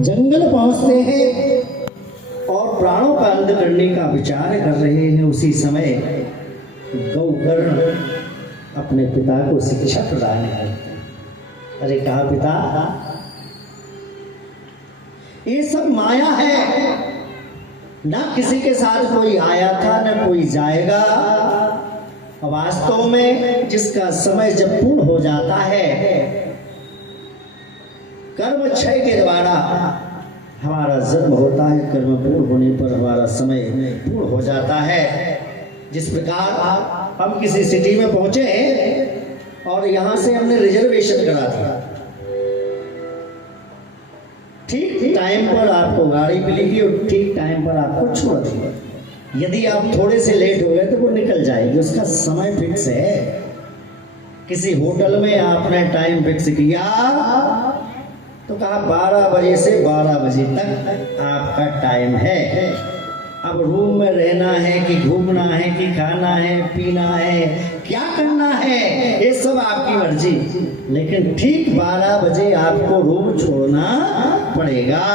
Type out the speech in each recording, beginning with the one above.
जंगल पहुंचते हैं और प्राणों का अंत करने का विचार कर रहे हैं। उसी समय गौकर्ण अपने पिता को शिक्षा प्रदान करते हैं। अरे कहा पिता, ये सब माया है, ना किसी के साथ कोई आया था न कोई जाएगा। वास्तव में जिसका समय जब पूर्ण हो जाता है, कर्म क्षय के द्वारा हमारा जन्म होता है, कर्म पूर्ण होने पर हमारा समय पूर्ण हो जाता है। जिस प्रकार हम किसी सिटी में पहुंचे और यहां से हमने रिजर्वेशन करा था, ठीक टाइम पर आपको गाड़ी मिलेगी और ठीक टाइम पर आपको छोड़ देगी। यदि आप थोड़े से लेट हो गए तो वो निकल जाएगी, उसका समय फिक्स है। किसी होटल में आपने टाइम फिक्स किया तो कहा 12 बजे से 12 बजे तक आपका टाइम है। अब रूम में रहना है कि घूमना है कि खाना है पीना है क्या करना है, ये सब आपकी मर्जी, लेकिन ठीक 12 बजे आपको रूम छोड़ना पड़ेगा।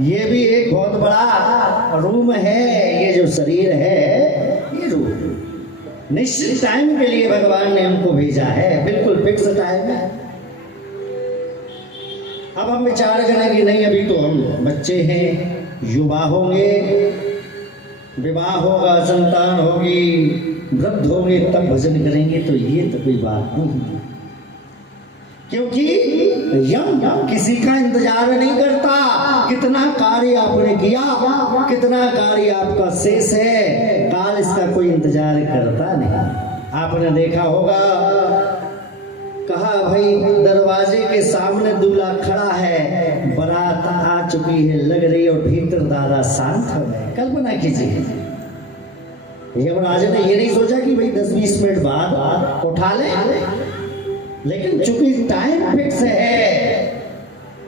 ये भी एक बहुत बड़ा रूम है, ये जो शरीर है ये रूम निश्चित टाइम के लिए भगवान ने हमको भेजा है, बिल्कुल फिक्स टाइम है। अब हम विचार करें कि नहीं, अभी तो हम बच्चे हैं, युवा होंगे, विवाह होगा, संतान होगी, वृद्ध होंगे, तब भजन करेंगे, तो ये तो कोई बात नहीं। क्योंकि यम किसी का इंतजार नहीं करता। कितना कार्य आपने किया, कितना कार्य आपका शेष है, काल इसका कोई इंतजार करता नहीं। आपने देखा होगा, कहा भाई दरवाजे के सामने दूल्हा खड़ा है, बारात आ चुकी है, लग रही है, और भीतर दादा शांत है। कल्पना कीजिए, यमराज ने ये नहीं सोचा कि भाई 10-20 मिनट बाद उठा ले, लेकिन चूंकि टाइम फिक्स है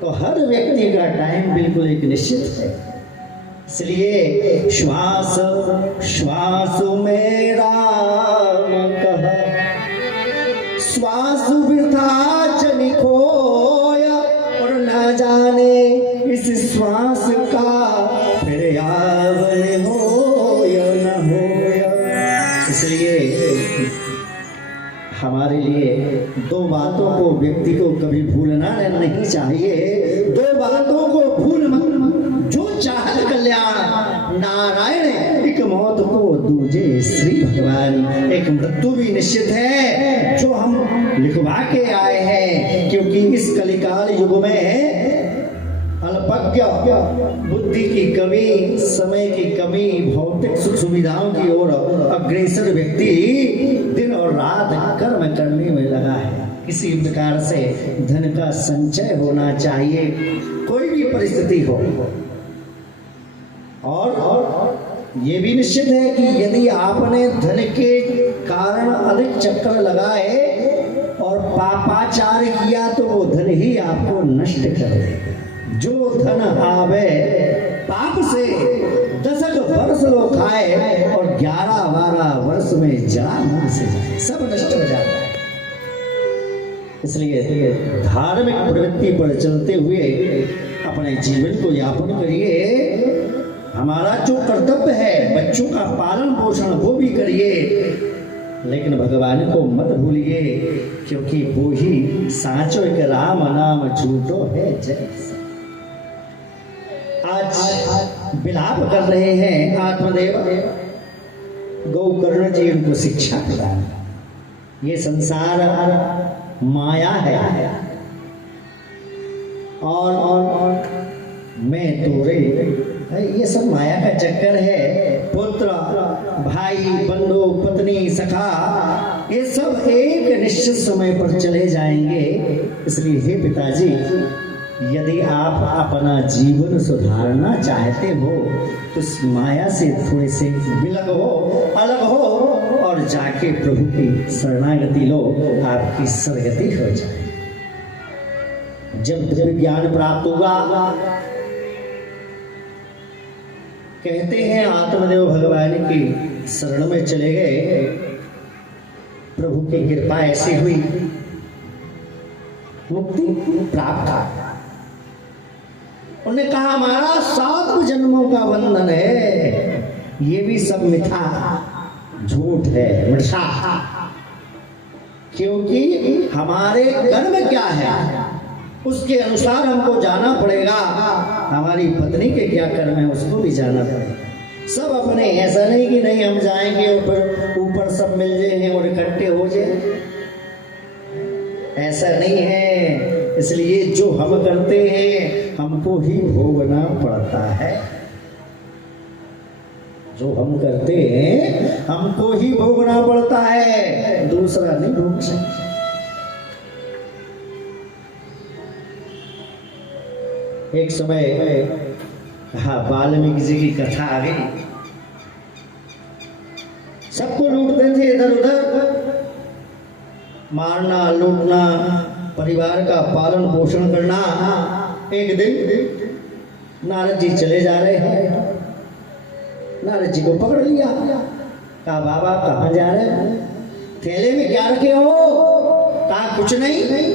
तो हर व्यक्ति का टाइम बिल्कुल एक निश्चित है। इसलिए श्वास श्वास में राम कहा, श्वास वृथा जन खोया, और ना जाने इस श्वास का फिर आवन हो या न हो। इसलिए हमारे लिए दो बातों को व्यक्ति को कभी भूलना नहीं चाहिए। दो बातों को भूल मत, जो चाहत कल्याण नारायण, एक मौत को दूजे श्री भगवान। एक मृत्यु भी निश्चित है जो हम लिखवा के आए हैं, क्योंकि इस कलिकाल युग में अल्पज्ञ, बुद्धि की कमी, समय की कमी, भौतिक सुख सुविधाओं की ओर अग्रसर व्यक्ति दिन और रात कर्म करने में लगा है। किसी प्रकार से धन का संचय होना चाहिए, कोई भी परिस्थिति हो। और ये भी निश्चित है कि यदि आपने धन के कारण अधिक चक्कर लगाए और पापाचार किया तो वो धन ही आपको नष्ट कर देगा। जो धन आवे पाप से 10 वर्ष लो खाए और 11-12 वर्ष में जरा मुंह से जाए, सब नष्ट हो जाता है। इसलिए धार्मिक प्रवृत्ति पर चलते हुए अपने जीवन को यापन करिए। हमारा जो कर्तव्य है, बच्चों का पालन पोषण वो भी करिए, लेकिन भगवान को मत भूलिए, क्योंकि वो ही साचो एक राम नाम झूठो है जय। आज विलाप कर रहे हैं आत्मदेव, गौकर्ण जी उनको शिक्षा प्रदान। ये संसार माया है और मैं तोरे, ये सब माया का चक्कर है। पुत्र, भाई, बंधु, पत्नी, सखा, ये सब एक निश्चित समय पर चले जाएंगे। इसलिए हे पिताजी, यदि आप अपना जीवन सुधारना चाहते हो तो इस माया से थोड़े से विलग हो, अलग हो, और जाके प्रभु की शरणागति लो, आपकी सदगति हो जाए। जब दिव्य ज्ञान प्राप्त होगा, कहते हैं आत्मदेव भगवान की शरण में चले गए, प्रभु की कृपा ऐसी हुई, मुक्ति प्राप्त। उन्होंने कहा हमारा 7 जन्मों का बंधन है, ये भी सब मिथ्या झूठ है, मिथ्या। क्योंकि हमारे कर्म क्या है उसके अनुसार हमको जाना पड़ेगा, हमारी पत्नी के क्या कर्म है उसको भी जाना पड़ेगा। सब अपने, ऐसा नहीं कि नहीं हम जाएंगे और ऊपर सब मिल जाएंगे और इकट्ठे हो जाए, ऐसा नहीं है। इसलिए जो हम करते हैं हमको ही भोगना पड़ता है, जो हम करते हैं हमको ही भोगना पड़ता है, दूसरा नहीं भोग सकता। एक समय वाल्मीकि जी की कथा आ गई, सबको लूटते थे इधर उधर, मारना लूटना, परिवार का पालन पोषण करना। एक दिन नारद जी चले जा रहे हैं, नारद जी को पकड़ लिया, कहा बाबा कहाँ जा रहे हैं, थैले में क्या रखे हो? कहा कुछ नहीं,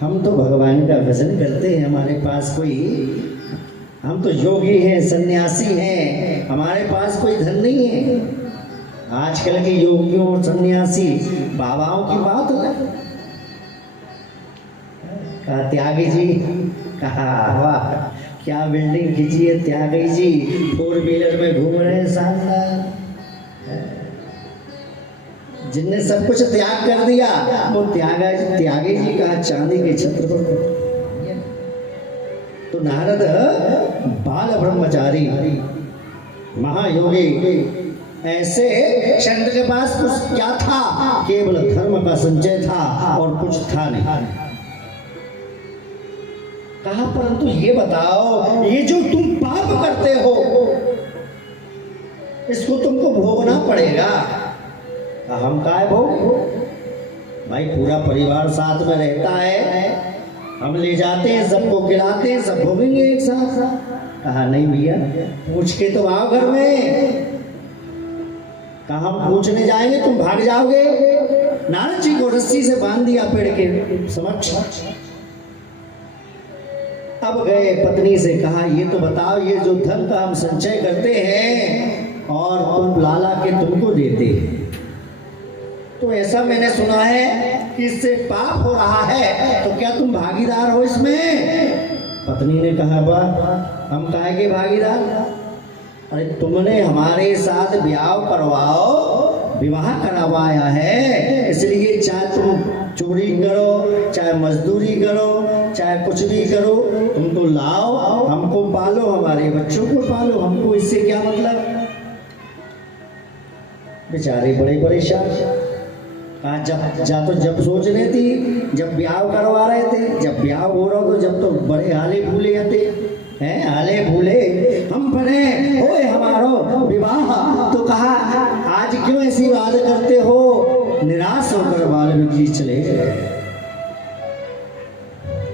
हम तो भगवान का भजन करते हैं, हमारे पास कोई, हम तो योगी हैं, सन्यासी हैं, हमारे पास कोई धन नहीं है। आजकल के योगियों और सन्यासी बाबाओं की बात है। कहा त्यागी जी, कहा वाह क्या बिल्डिंग खींची है त्यागी जी, 4 व्हीलर में घूम रहे हैं शानदार। जिनने सब कुछ त्याग कर दिया वो त्यागी जी कहा चांदी के छत्र पर। तो नारद बाल ब्रह्मचारी महायोगी, ऐसे चंद्र के पास कुछ क्या था, केवल धर्म का संचय था और कुछ था नहीं। कहा परंतु ये बताओ, ये जो तुम पाप करते हो इसको तुमको भोगना पड़ेगा। हम काय भोग, भाई पूरा परिवार साथ में रहता है, हम ले जाते हैं, सबको खिलाते हैं, सब भोगेंगे एक साथ। कहा नहीं भैया, पूछ के तो आओ घर में। कहा हम पूछने जाएंगे तुम भाग जाओगे। नारद जी को रस्सी से बांध दिया पेड़ के समक्ष। अब गए पत्नी से कहा ये तो बताओ, ये जो धन का हम संचय करते हैं और तुम लाला के तुमको देते हैं, तो ऐसा मैंने सुना है कि इससे पाप हो रहा है, तो क्या तुम भागीदार हो इसमें? पत्नी ने कहा बा हम काहे के भागीदार? अरे तुमने हमारे साथ विवाह करवाया है, इसलिए चाहे तुम चोरी करो, चाहे मजदूरी करो, चाहे कुछ भी करो, तुम तो लाओ, हमको पालो, हमारे बच्चों को पालो, हमको इससे क्या मतलब। बेचारे बड़े परेशान। कहा जब सोच रही थी, जब ब्याह करवा रहे थे, जब ब्याह हो रहा तो जब तो बड़े हाले भूले आते हैं, हाले भूले हम बने होए हमारो विवाह। तो कहा आज क्यों ऐसी बात करते हो? निराश होकर वाल्मीकि जी चले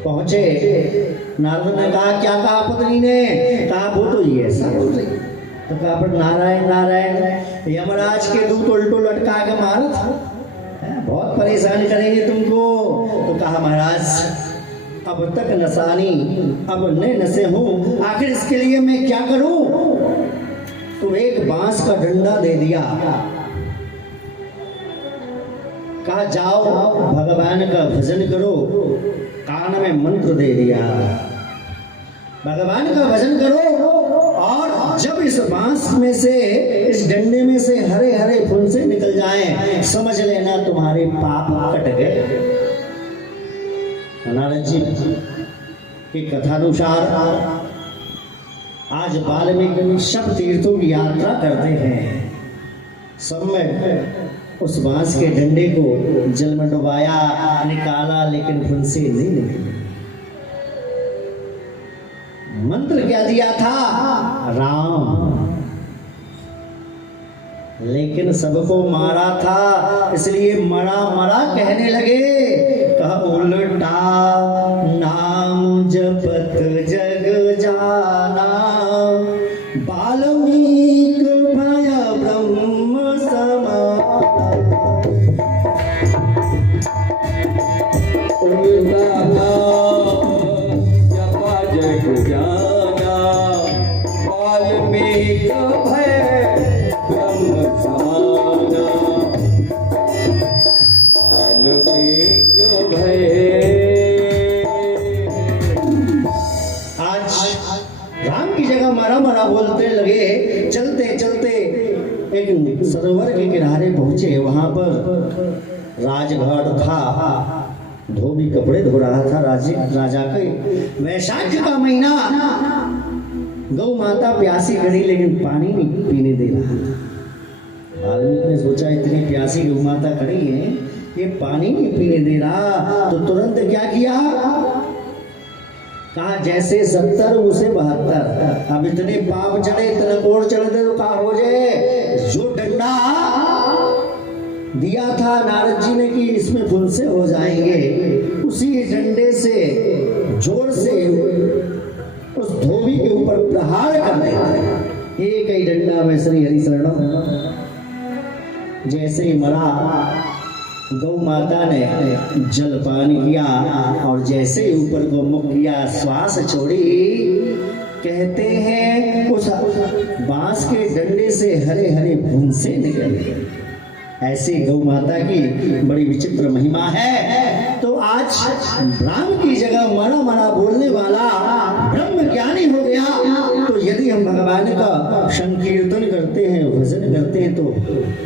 पहुंचे। नारद ने कहा क्या कहा पत्नी ने? कहा वो तो ये ऐसा बोल रही। तो कहा पर नारायण नारायण, यमराज के दूत उल्टो लटका के मारा था, बहुत परेशान करेंगे तुमको। तो कहा महाराज अब तक नसानी, अब न नशे हूं, आखिर इसके लिए मैं क्या करूं? तो एक बांस का डंडा दे दिया, कहा जाओ भगवान का भजन करो, कान में मंत्र दे दिया, भगवान का भजन करो, और जब इस बांस में से, इस डंडे में से हरे हरे फुंसे निकल जाएं, समझ लेना तुम्हारे पाप कट गए। नारद जी की कथानुसार आज वाल्मीकि सब तीर्थों की यात्रा करते हैं, सब में उस बांस के डंडे को जल में डुबाया, निकाला, लेकिन फुंसे नहीं निकले। मंत्र क्या दिया था? राम, लेकिन सबको मारा था, इसलिए मरा मरा कहने लगे। कहा उल्टा नाम जपत जग जाना, वाल्मीकि भय ब्रह्म समान। उल्टा नाम जपा जग जाना, बोलते लगे। चलते चलते एक सरोवर के किनारे पहुंचे। वहां पर राजघाट था। धोबी कपड़े धो रहा था राजा के। वैशाख का महीना, गौ माता प्यासी खड़ी लेकिन पानी नहीं पीने दे रहा था। वाल्मीकि ने सोचा इतनी प्यासी गौ माता खड़ी है, ये पानी नहीं पीने दे रहा, तो तुरंत क्या किया, कहा जैसे 70 उसे 72। अब इतने पाप चढ़े, तनकोड़ चढ़ते तो कहा हो जाए। जो डंडा दिया था नारद जी ने कि इसमें फुंसे हो जाएंगे, उसी डंडे से जोर से उस धोबी के ऊपर प्रहार कर देते। एक ही डंडा में श्री हरि शरणम। जैसे ही मरा, गौ माता ने जलपान किया और जैसे ही ऊपर को मुख किया, श्वास छोड़ी। कहते हैं उस बांस के डंडे से हरे हरे फुंसे निकले। ऐसी गौ माता की बड़ी विचित्र महिमा है। तो आज ब्राह्म की जगह मरा मरा बोलने वाला ब्रह्म ज्ञानी हो गया। तो यदि हम भगवान का संकीर्तन करते हैं, भजन करते हैं, तो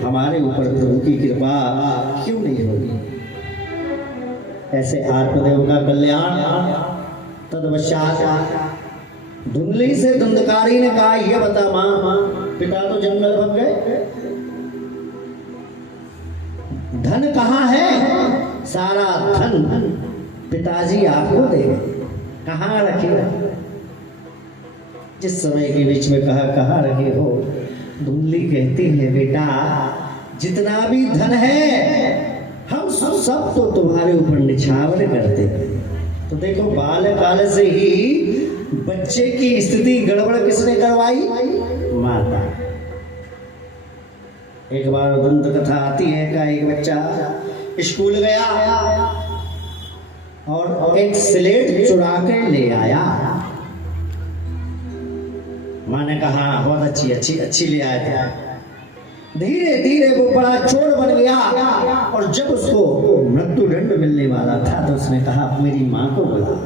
हमारे ऊपर प्रभु की कृपा क्यों नहीं होगी। ऐसे आत्मदेव का कल्याण। तदपश्चात धुंधली से धुंधकारी ने कहा, ये बता मां, पिता तो जंगल बन गए, धन कहाँ है? सारा धन पिताजी आपको देंगे, कहाँ रखे? जिस समय के बीच में कहाँ रखे हो। धुंधली कहती है, बेटा जितना भी धन है हम सब तो तुम्हारे ऊपर निछावर करते। तो देखो बाल काल से ही बच्चे की स्थिति गड़बड़ किसने करवाई? माता। एक बार दंत कथा आती है कि एक बच्चा स्कूल गया और एक स्लेट चुरा कर ले आया। माँ ने कहा बहुत अच्छी ले आया था। धीरे धीरे वो बड़ा चोर बन गया और जब उसको मृत्यु दंड मिलने वाला था तो उसने कहा मेरी माँ को बुला।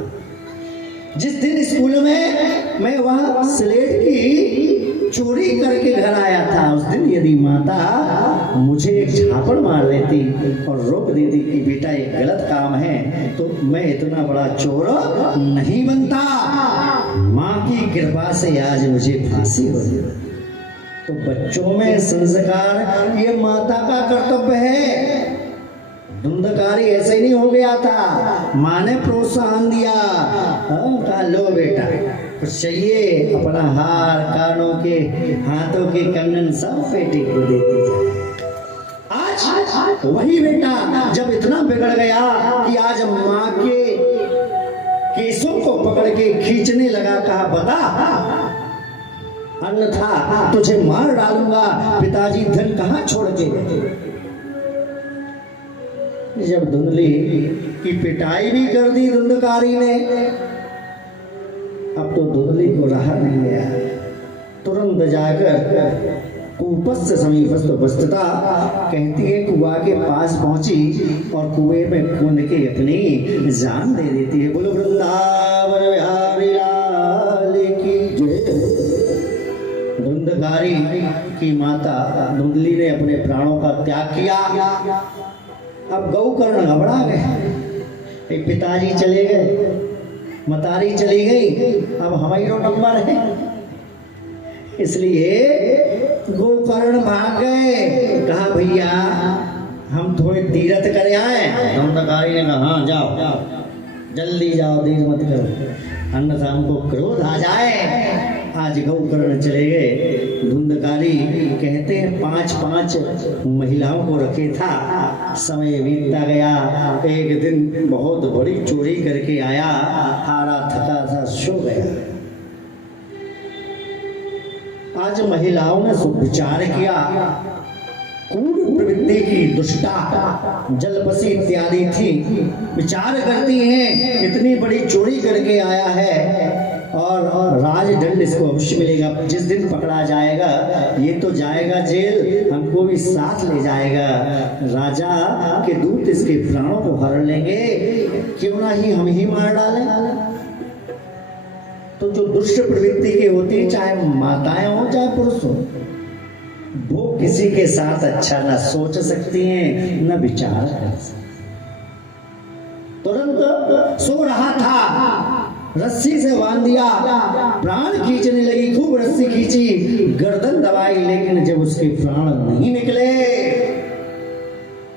जिस दिन स्कूल में मैं वह स्लेट की चोरी करके घर आया था, उस दिन यदि माता मुझे एक झापड़ मार देती और रोक देती कि बेटा ये गलत काम है, तो मैं इतना बड़ा चोर नहीं बनता। माँ की कृपा से आज मुझे फांसी हो गई। तो बच्चों में संस्कार ये माता का कर्तव्य है। धुंधकारी ऐसे नहीं हो गया था, माँ ने प्रोत्साहन दिया। कहा लो बेटा कुछ चाहिए, अपना हार, कानों के, हाथों के कंगन सब बेटे को देती जाए। आज वही बेटा जब इतना बिगड़ गया कि आज माँ के केसों को पकड़ के खींचने लगा, कहा बता अन्यथा तुझे मार डालूंगा, पिताजी धन कहाँ छोड़ के गए। जब धुंधली की पिटाई भी कर दी धुंधकारी ने, अब तो धुंधली को रहा नहीं गया। तुरंत जाकर कूपस्थ समीपस्थ उपस्थिता कहती है, कुआं के पास पहुंची और कुएं में कूद के अपनी जान दे देती है। बोलो वृंदावन बिहारी लाल की जय। धुंधकारी की माता धुंधली ने अपने प्राणों का त्याग किया। अब गौकर्ण घबरा गए, पिताजी चले गए, मतारी चली गई, अब हमारी नंबर है। इसलिए गोकर्ण भाग गए। कहा भैया हम थोड़े तीरथ कर आए। धुंधकारी ने कहा हाँ जाओ, जल्दी जाओ, देर मत करो, अन्यथा हमको क्रोध आ जाए। आज गौकर्ण चले गए। धुंधकारी कहते हैं 5-5 महिलाओं को रखे था। समय बीतता गया। एक दिन बहुत बड़ी चोरी करके आया, हारा थका था, सो गया। आज महिलाओं ने सुविचार किया, कूड़ प्रवृत्ति की दुष्टा जलपसी इत्यादि थी, विचार करती हैं इतनी बड़ी चोरी करके आया है और राजदंड इसको अवश्य मिलेगा। जिस दिन पकड़ा जाएगा ये तो जाएगा जेल, हमको भी साथ ले जाएगा। राजा के दूत इसके प्राणों को हरण लेंगे, क्यों ना ही हम ही मार डालें। तो जो दुष्ट प्रवृत्ति के होती है, चाहे माताएं हो चाहे पुरुष हो, वो किसी के साथ अच्छा न सोच सकती हैं न विचार कर सकती। तुरंत सो रहा था, रस्सी से बांध दिया, प्राण खींचने लगी, खूब रस्सी खींची, गर्दन दबाई, लेकिन जब उसके प्राण नहीं निकले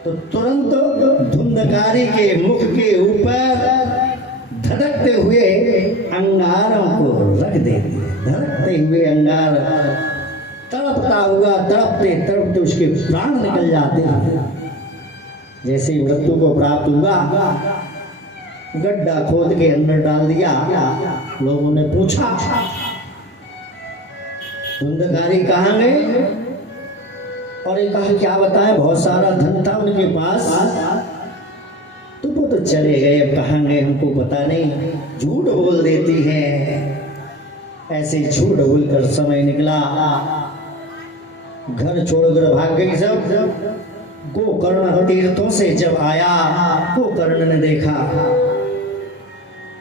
तो तुरंत धुंधकारी के मुख के ऊपर धड़कते हुए अंगारों को रख देती है। धड़कते हुए अंगार तड़पता हुआ, तड़पते तड़पते उसके प्राण निकल जाते हैं। जैसे ही मृत्यु को प्राप्त हुआ, गड्ढा खोद के अंदर डाल दिया। लोगों ने पूछा धुंधकारी कहाँ गए, और ये कहा क्या बताएं, बहुत सारा धन था उनके पास, तो वो तो चले गए, अब कहाँ गए हमको पता नहीं, झूठ बोल देती है। ऐसे झूठ बोलकर समय निकला, घर छोड़कर भाग गई सब। गोकर्ण तीर्थों से जब आया, गोकर्ण ने देखा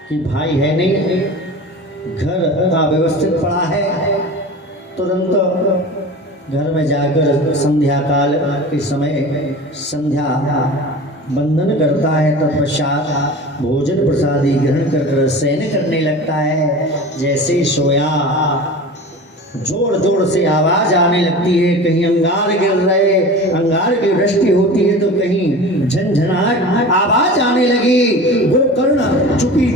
कि भाई है नहीं, घर अव्यवस्थित पड़ा है। तुरंत घर में जाकर संध्या काल के समय संध्या बंदन करता है, तत्पश्चात भोजन प्रसादी ग्रहण कर शयन करने लगता है। जैसे ही सोया, जोर जोर से आवाज आने लगती है, कहीं अंगार गिर रहे, अंगार की वृष्टि होती है, तो कहीं झनझनाहट आवाज आने लगी। गोकर्ण चूंकि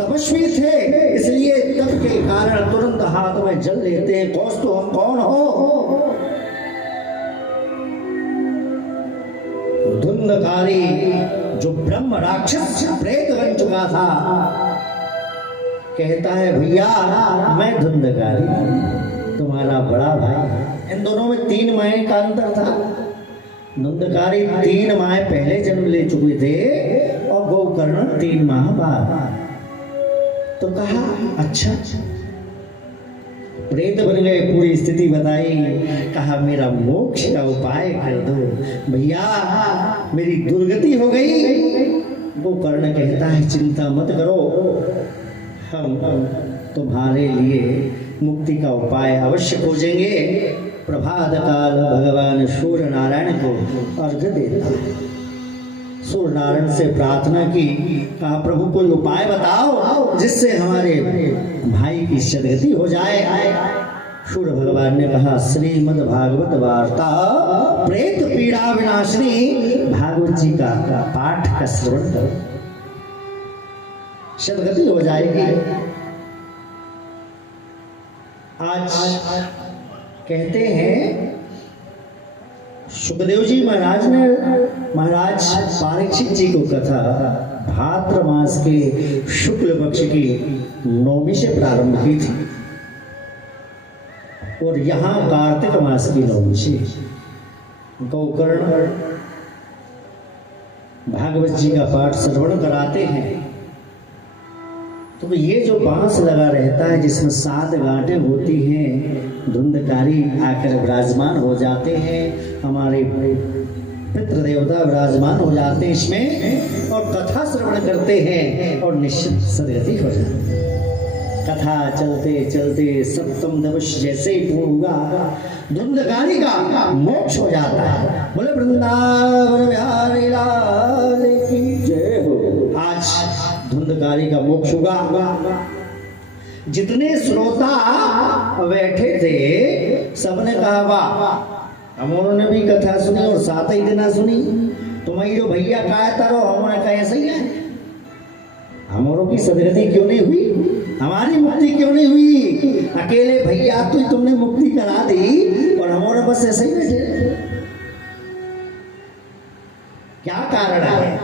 तपस्वी थे, इसलिए तप के कारण तुरंत हाथ में जल लेते हैं, कौन तो हम कौन हो। धुंधकारी जो ब्रह्म राक्षस प्रेत बन चुका था, कहता है भैया मैं धुंधकारी, तुम्हारा बड़ा भाई। इन दोनों में 3 माह का अंतर था। धुंधकारी 3 माह पहले जन्म ले चुके थे और गोकर्ण 3 माह बाद। तो कहा अच्छा, प्रेत बन गए, पूरी स्थिति बताई। कहा मेरा मोक्ष का उपाय कर दो भैया, मेरी दुर्गति हो गई। गोकर्ण कहता है चिंता मत करो, हम तुम्हारे लिए मुक्ति का उपाय अवश्य खोजेंगे। प्रभात काल भगवान सूर्य नारायण को अर्घ्य देता। सूर्य नारायण से प्रार्थना की, कहा प्रभु कोई उपाय बताओ जिससे हमारे भाई की सदगति हो जाए। सूर्य भगवान ने कहा श्रीमद् भागवत वार्ता प्रेत पीड़ा विनाशिनी, भागवत जी का पाठ का श्रवण करो, सदगति हो जाएगी। आज कहते हैं सुखदेव जी महाराज ने महाराज परीक्षित जी को कथा भाद्र मास के शुक्ल पक्ष की 9वीं से प्रारंभ की थी, और यहाँ कार्तिक मास की 9वीं से। गोकर्ण भागवत जी का पाठ श्रवण कराते हैं, तो ये जो बांस लगा रहता है जिसमें 7 गांठें होती हैं, धुंधकारी आकर विराजमान हो जाते हैं, हमारे पितृ देवता विराजमान हो जाते हैं इसमें, और कथा श्रवण करते हैं और निश्चित सदगति हो जाती है। कथा चलते चलते सप्तम दिवस जैसे ही पूर्ण हुआ, धुंधकारी का मोक्ष हो जाता है। बोले वृंदावन बिहारी लाल की जय हो। आज धुंधकारी का मोक्ष हुआ। जितने श्रोता बैठे थे सबने कहा वाह, हमों ने भी कथा सुनी और 7 ही दिन सुनी, तुम्हारी जो भैया कहा तारो हमने कहा ऐसा ही है, हमारों की सदगति क्यों नहीं हुई, हमारी मुक्ति क्यों नहीं हुई। अकेले भैया तो तुमने मुक्ति करा दी और हमारे बस ऐसे ही बैठे, क्या कारण है।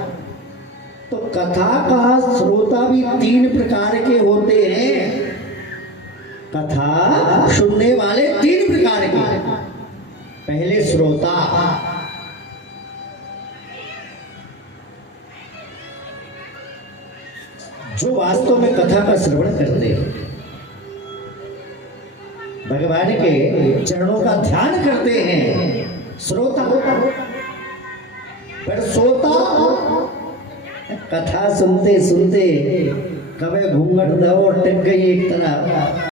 तो कथा का श्रोता भी 3 प्रकार के होते हैं। कथा सुनने वाले 3 प्रकार के। पहले श्रोता, जो वास्तव में कथा का श्रवण करते हैं, भगवान के चरणों का ध्यान करते हैं, श्रोता। पर श्रोता कथा सुनते सुनते कभी घूंघट दो और टिक गई एक तरह